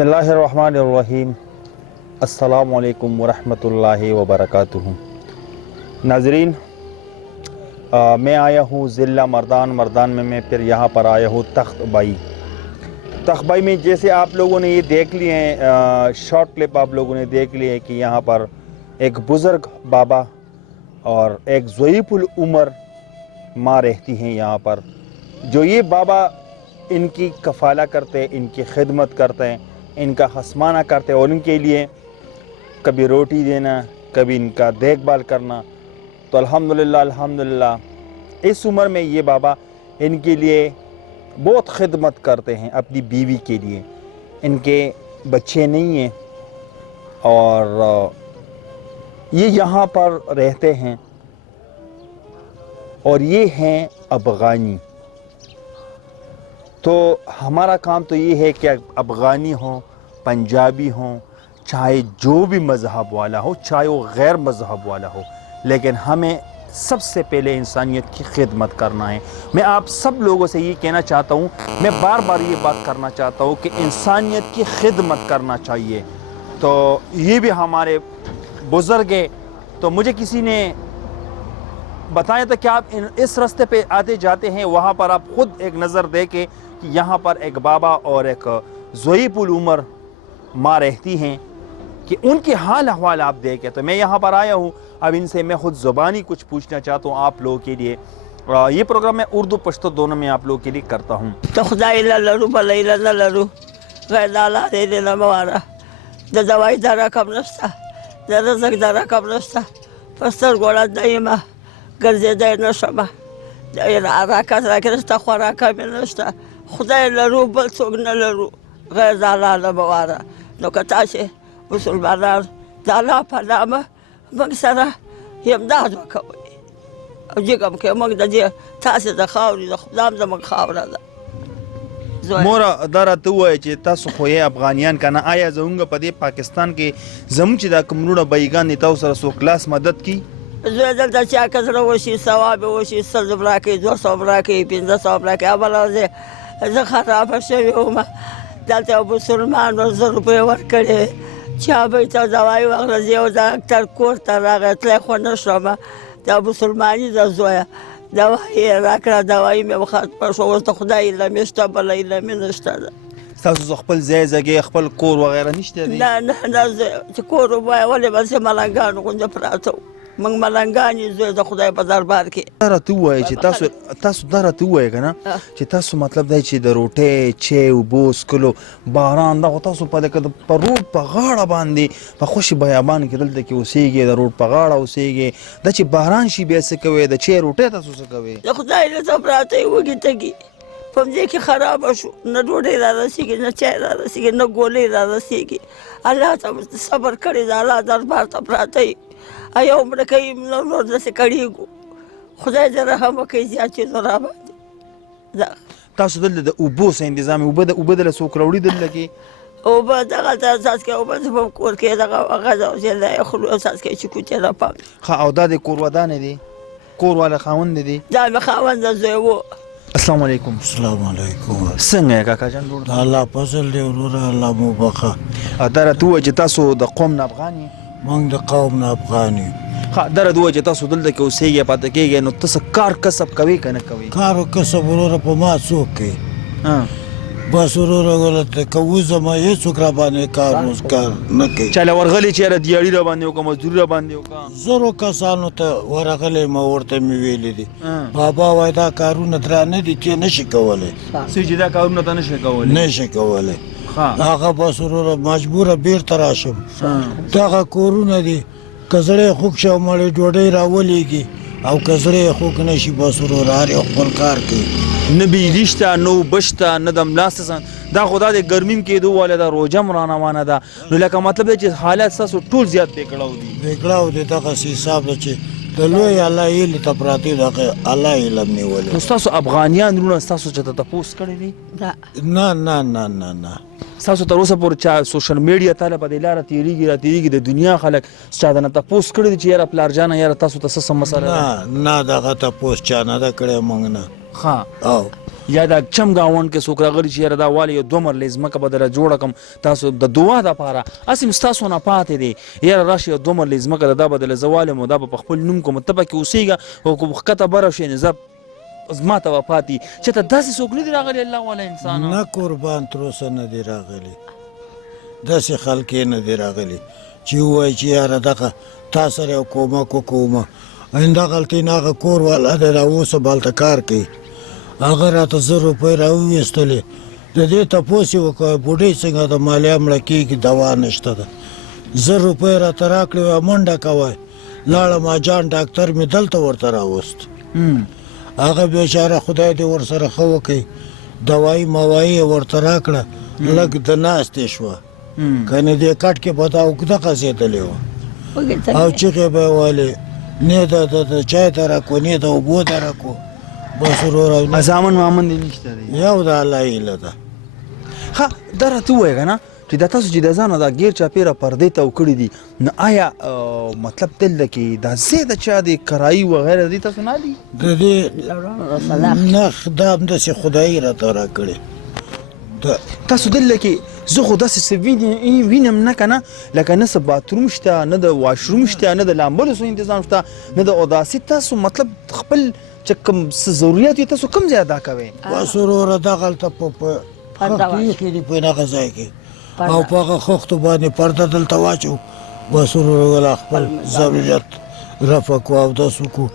बिस्मिल्लाहिर्रहमानिर्रहीम। अस्सलामु अलैकुम वरहमतुल्लाहि वबरकातुहू। नाज़रीन, मैं आया हूँ ज़िला मर्दान में मैं फिर यहाँ पर आया हूँ तख्तबाई में जैसे आप लोगों ने ये देख लिए हैं, शॉर्ट क्लिप आप लोगों ने देख लिए कि यहाँ पर एक बुज़ुर्ग बाबा और एक ज़ोईफ़ुल उमर माँ रहती हैं यहाँ पर। जो ये बाबा इनकी कफ़ाला करते, इनकी खिदमत करते हैं, इनका हसमाना करते और इनके लिए कभी रोटी देना, कभी इनका देखभाल करना। तो अल्हम्दुलिल्लाह इस उम्र में ये बाबा इनके लिए बहुत खिदमत करते हैं अपनी बीवी के लिए। इनके बच्चे नहीं हैं और ये यहाँ पर रहते हैं और ये हैं अफ़गानी। तो हमारा काम तो ये है कि अफ़गानी हो, पंजाबी हो, चाहे जो भी मज़हब वाला हो, चाहे वो गैर मज़हब वाला हो, लेकिन हमें सबसे पहले इंसानियत की खिदमत करना है। मैं आप सब लोगों से ये कहना चाहता हूँ, मैं बार बार ये बात करना चाहता हूँ कि इंसानियत की खिदमत करना चाहिए। तो ये भी हमारे बुज़ुर्ग है। तो मुझे किसी ने बताया था कि आप इस रास्ते पे आते जाते हैं, वहाँ पर आप ख़ुद एक नज़र दे के कि यहाँ पर एक बाबा और एक ज़ोईफ़ुल उमर माँ रहती हैं, कि उनके हाल अहवाल आप देखें। तो मैं यहाँ पर आया हूँ, अब इनसे मैं ख़ुद ज़ुबानी कुछ पूछना चाहता हूँ आप लोगों के लिए। ये प्रोग्राम मैं उर्दू पश्तो दोनों में आप लोगों के लिए करता हूँ। तो खुदा लरू भले लरू गैदाला दे देना मवारा द दवाई दारा कम नस्ता द रज़क दारा कम नस्ता पस्तर गोड़ा दईमा गर्जे दे नशमा राका राकस्ता खुराका में नस्ता खुदा लरू बल सोग न लरू गैदाला न मवारा नो कता से मुसलमान दाला फलामा मगसरा यमदाद वकवई अब जिगम के मग दजे तासे द खावरी द खुदाम द मग खावरा द मोरा दरा तो है कि तासु खोए अफगानियान का ना आया जाऊंगा पदे पाकिस्तान के जमुची दा कमरूना बैगान नेताओं सर सो क्लास मदद की ज़्यादा द चा कसरा वशी सवाब वशी सजबरा के 200 बरा के 500 बरा के अबला से ज़खरा फशे होमा दलते मुसलमान और रुपए वर करे चा बेटा दवाई वगैरह जे डॉक्टर कोर्ट रागा तले खोना शमा द मुसलमानी द जोया दवाई राकरा दवाई में वखत पर सो तो खुदा इला मस्तबल इला मिनस्ता तासु खपल जगह खपल कोर वगैरह निश्ते ना ना ना कोर वले बस मलंगान को जपरातो मंग मलंगानी जो द खुदा पे दरबार के दरा तो है कि तासु दरा तो है ना कि तासु मतलब दै कि द रोटे छे उबोस किलो बारान दा तासु पदे कद पर रोड पर गाड़ा बांधी पर खुश बयाबान के दलते कि उसेगे द रोड पर गाड़ा उसेगे द कि बारान शी बेसे कवे द छे रोटे तासु से कवे द खुदा इला जपराते वगी तगी पमजे के खराब शो न रोडे रसीगे न चाय रसीगे न गोले रसीगे अल्लाह सबर करे अल्लाह दरबार तपराते आया उम्र कई रोड से कड़ी गो खुदा जरा हम के ज्याचे जरा बात तासु दल द उबो से इंतजाम उबदल सो क्राउडी दल लगे ओ बदगा सास के ऊपर से कोर के लगा आगा से ला खलु सास के चिकू चला पा खा औदा दे कोर वदाने दे कोर वाला खावन दे जा में खावन द जो वो अस्सलाम वालेकुम। अस्सलाम वालेकुम। संगे काका जान रोड अल्लाह फजल दे और अल्लाह मुबारक दरा तो है तासु द कौम न अफगानी मंग द कौम न अफगानी खा दरा दुआ जे तासु दल के उसेगे पाते केगे नो तस कार कसब कवे कने कवे कारो कसब और पमा सोके हां बस और गलत कऊ जमा ये सुकरा बाने कार मुस्कार न के चले वरगली चेहरा दियाड़ी र बांधियो का मजदूरी र बांधियो का जरो कसानो त वरगले म औरते मी वेले दि बाबा वायदा कारू नदरा ने दि के न शिकवले सिजदा कारू न तने शिकवले न शिकवले हां هغه بس ورو مجبور بیر تراشم دغه کورونه دي کزړې خوک شو مړې ډوډۍ راولېږي او کزړې خوک نشي بس ورو راړي خپل کار کوي نبی رشتہ نو بشتا ندم لاسسن دا خدا دې ګرمیم کې دوه والا دا روزه مرانه وانه دا نو لکه مطلب چې حالات ساسو ټول زیات پکړاو دي وکړاو دي دغه حساب چې دلوی الله یې لتپراتی دغه الله یې لمني ولې تاسو افغانیان رونه تاسو چې تاسو کړی دي نه نه نه نه نه تاسو تر اوسه پورې چا سوشل میډیا ته په لاره تیریږي د دنیا خلک چا نه تاسو کړی دي چې یاره پلار جان یاره تاسو ته څه مسله نه نه دغه تاسو چا نه دا کړی مونږ نه ها او یا دا چم گاوند کې څوک راغلی چې یاره دا والی یو 2 مرلې ځمکه به درله جوړه کړم تاسو د دعا دپاره هسې ستاسو نه پاتې دی یاره راشي یو 2 مرلې ځمکه ده دا به درله زه والم او دا به په خپل نوم کوم ته پکې اوسېږه او که ښکته بره شي نو زه زما ته به پاتې چې ته داسې څوک نه دی راغلی الله والا انسان نه قربان تر اوسه نه دی راغلی داسې خلک یې نه دی راغلی چې ووایي چې یاره دغه تا سره یو کومک وکومه همدغلته یې هغه کور والا دی را اوسه به هلته کار کوي هغه راته 100 روپۍ راوویستلې د دې تپوس یې وکړی بوډۍ څنګه د مالیه مړه کېږي دوا نشته ده 100 روپۍ راته راکړې وایي منډه کوئ لاړم اجان ډاکټر مې دلته ورته راوست هغه بیچاره خدای دې ورسره ښه وکړي دوایي موایي یې ورته راکړه لږ د ناستې شوه کنې دې کټ کې به دا اوږده غځېدلې وه او چغې به یې والې نه د چای ته راکو نه د اوبو ته راکو بس وروره زامن مامن دې نشته دی یو د الله هیله ده ها دا راته ووایه که نه چې دا تاسو چې د ځانه دا ګیر چاپېره پردې تاو کړي دي نو آیا مطلب دلته کې دا ځای د چا دی کرایي وغیره دې تاسو نه دي د دې نه دا همداسې خدایي راته راکړې تاسو دلته کې زه خو داسې څه وینم نه که نه لکه نه څه باتروم شته نه د واشروم شته نه د لامبلو څه انتظام شته نه د اوداسي تاسو مطلب خپل چې کوم څه ضرورت وي تاسو کوم ځای ادا کوئ بس وروره دغلته په خښ ایښي دي په هغه ځای کې او په هغه خښتو باندې پرده دلته واچو بس وروره ولا خپل ضرورت رفع کړو اودس وکړو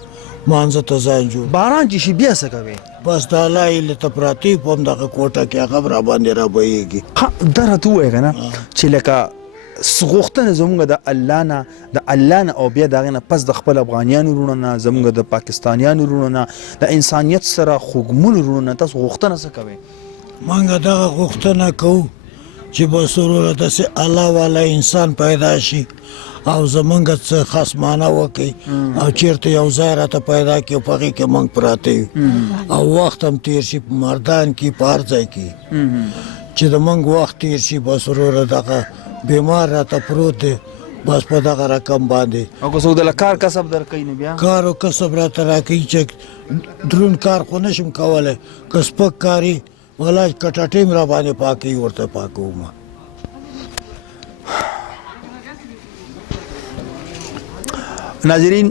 مانځه ته ځای جوړ باران چې شي بیا څه کوئ بس د الله هیلې ته پراته یو په همدغه کوټه کې هغه هم راباندې رابهیږي دا راته ووایه که نه چې لکه غوښتنه زموږ د الله نه او بیا د هغې نه پس د خپل افغانیانو وروڼو نه زموږ د پاکستانیانو وروڼو نه د انسانیت سره خوږمنو وروڼو نه تاسو غوښتنه څه کوئ موږ دغه غوښتنه کوو چې بس وروره داسې الله والا انسان پیدا شي او زمونږ څه خصمانه وکړي او چیرته یو ځای راته پیدا کړي په هغې کې موږ پراته یو او وخت هم تېر شي په مردان کې په هر ځای کې چې د موږ وخت تېر شي بس وروره دغه بیمار راته پروت دی بس په دغه رقم باندې او که څوک دله کار کسب درکوي نو بیا کار او کسب راته راکوي چې دروند کار خو نشم کولی که سپک کاري ولا کټاټې م را باندې پاکوي ورته پاکوم नाजरीन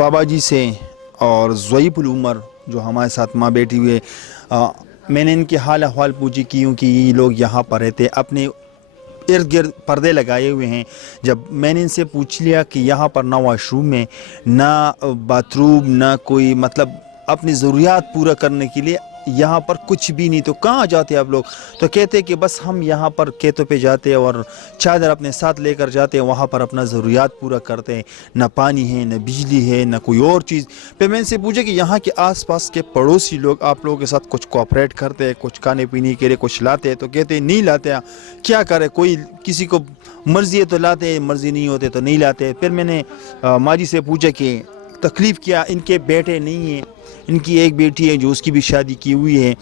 बाबा जी से और ज़ोईपुल उमर जो हमारे साथ माँ बैठी हुए मैंने इनके हाल अहवाल पूछी क्योंकि ये लोग यहाँ पर रहते अपने इर्द गिर्द पर्दे लगाए हुए हैं। जब मैंने इनसे पूछ लिया कि यहाँ पर ना वॉशरूम है ना बाथरूम ना कोई मतलब अपनी ज़रूरियात पूरा करने के लिए यहाँ पर कुछ भी नहीं, तो कहाँ जाते आप लोग? तो कहते कि बस हम यहाँ पर खेतों पे जाते हैं और चादर अपने साथ लेकर जाते हैं, वहाँ पर अपना ज़रूरियात पूरा करते हैं। न पानी है न बिजली है न कोई और चीज़। फिर मैंने इनसे पूछा कि यहाँ के आसपास के पड़ोसी लोग आप लोगों के साथ कुछ कोऑपरेट करते हैं, कुछ खाने पीने के लिए कुछ लाते हैं? तो कहते हैं नहीं लाते हैं, क्या करें, कोई किसी को मर्ज़ी है तो लाते हैं, मर्ज़ी नहीं होते तो नहीं लाते। फिर मैंने माँ जी से पूछा कि तकलीफ़ क्या, इनके बेटे नहीं हैं, इनकी एक बेटी है जो उसकी भी शादी की हुई है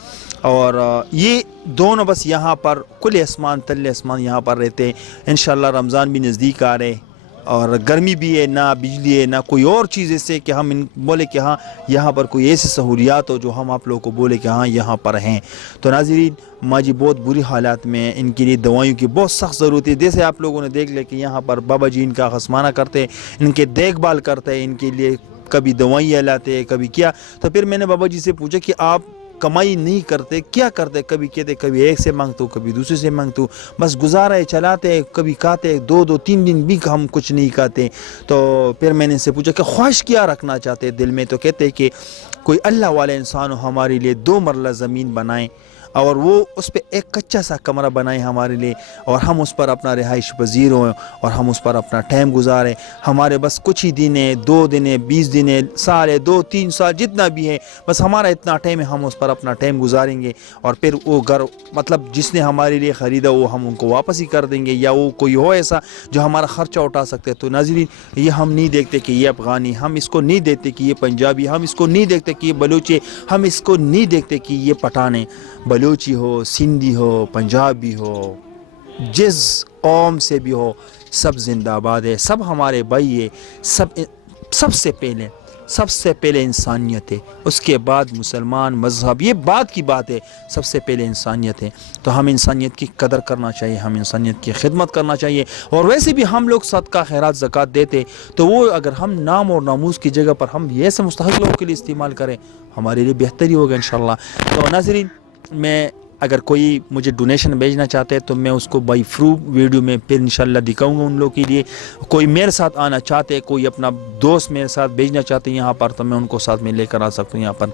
और ये दोनों बस यहाँ पर कुल आसमान तल्ले आसमान यहाँ पर रहते हैं। इंशाल्लाह रमज़ान भी नज़दीक आ रहे और गर्मी भी है, ना बिजली है ना कोई और चीज़ ऐसे कि हम इन बोले कि हाँ यहाँ पर कोई ऐसी सहूलियात हो जो हम आप लोगों को बोले कि हाँ यहाँ पर हैं। तो नाज़रीन माँ जी बहुत बुरी हालात में, इनके लिए दवाइयों की बहुत सख्त ज़रूरत है। जैसे आप लोगों ने देख लिया कि यहाँ पर बाबा जी इनका खसमाना करते हैं, इनके देखभाल करते हैं, इनके लिए कभी दवाइयाँ लाते हैं कभी क्या। तो फिर मैंने बाबा जी से पूछा कि आप कमाई नहीं करते, क्या करते? कभी कहते कभी एक से मांगता हूँ कभी दूसरे से मांगता हूँ, बस गुजारा है चलाते, कभी खाते 2-3 दिन भी हम कुछ नहीं खाते। तो फिर मैंने इनसे पूछा कि ख्वाहिश क्या रखना चाहते दिल में? तो कहते कि कोई अल्लाह वाले इंसान हमारे लिए 2 मरला ज़मीन बनाए और वो उस पर एक कच्चा सा कमरा बनाए हमारे लिए और हम उस पर अपना रिहाइश पजीर हों और हम उस पर अपना टाइम गुजारें। हमारे बस कुछ ही दिन है, 2 दिन है, 20 दिन है, साल है, 2-3 साल जितना भी है, बस हमारा इतना टाइम है, हम उस पर अपना टाइम गुजारेंगे और फिर वो घर मतलब जिसने हमारे लिए ख़रीदा वो हम उनको वापस ही कर देंगे या वो कोई हो ऐसा जो हमारा ख़र्चा उठा सकते हैं। तो नाज़रीन ये हम नहीं देखते कि ये अफ़गानी, हम इसको नहीं देखते कि ये पंजाबी, हम इसको नहीं देखते कि ये बलूची, हम इसको नहीं देखते कि ये पठान, बलूची हो, सिंधी हो, पंजाबी हो, जिस कौम से भी हो, सब जिंदाबाद है, सब हमारे भाई है। सबसे पहले سب سے پہلے انسانیت ہے، اس کے بعد مسلمان مذہب، یہ بات کی بات ہے، سب سے پہلے انسانیت ہے. تو ہم انسانیت کی قدر کرنا چاہیے، ہم انسانیت کی خدمت کرنا چاہیے. اور ویسے بھی ہم لوگ صدقہ خیرات زکوٰۃ دیتے تو وہ اگر ہم نام اور ناموس کی جگہ پر ہم یہ سے مستحق لوگوں کے لیے استعمال کریں ہمارے لیے بہتری ہوگا انشاءاللہ. تو ناظرین، میں اگر کوئی مجھے ڈونیشن بھیجنا چاہتے ہیں تو میں اس کو بائی فروٹ ویڈیو میں پھر انشاءاللہ دکھاؤں گا ان لوگوں کے لیے. کوئی میرے ساتھ آنا چاہتے، کوئی اپنا دوست میرے ساتھ بھیجنا چاہتے ہیں یہاں پر تو میں ان کو ساتھ میں لے کر آ سکتا ہوں یہاں پر.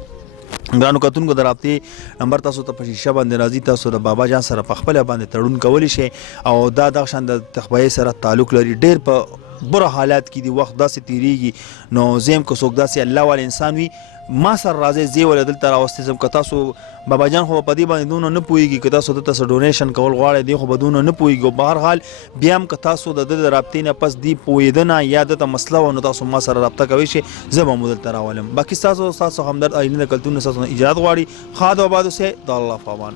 ګرانو کتونکو د رابطې نمبر تاسو ته په شیشه باندې راځي، تاسو د بابا جان سره په خپله باندې تړون کولی شئ او دا دغه شان د تخبیې سره تعلق لري. ډېر په بره حالات کې دی، وخت داسې تیریږي، نو زم کو څوک داسې الله والا انسان وي ما سره راځي زی ول دلته راوستې زم که تاسو بابا جان خو په دې باندې دونه نه پوهېږي که تاسو دلته څه ډونیشن کول غواړئ دی خو به دونه نه پوهېږي. او بهر حال بیا هم که تاسو د ده د رابطې نه پس دی پوهېدنه یا دته مسله وه نو تاسو ما سره رابطه کوی شئ، زه به مو دلته راولم. باقي ستاسو همدرد آینه د کلتون نه ستاسو نه اجازت غواړي. ښاد و آباد اوسئ. د الله په امان.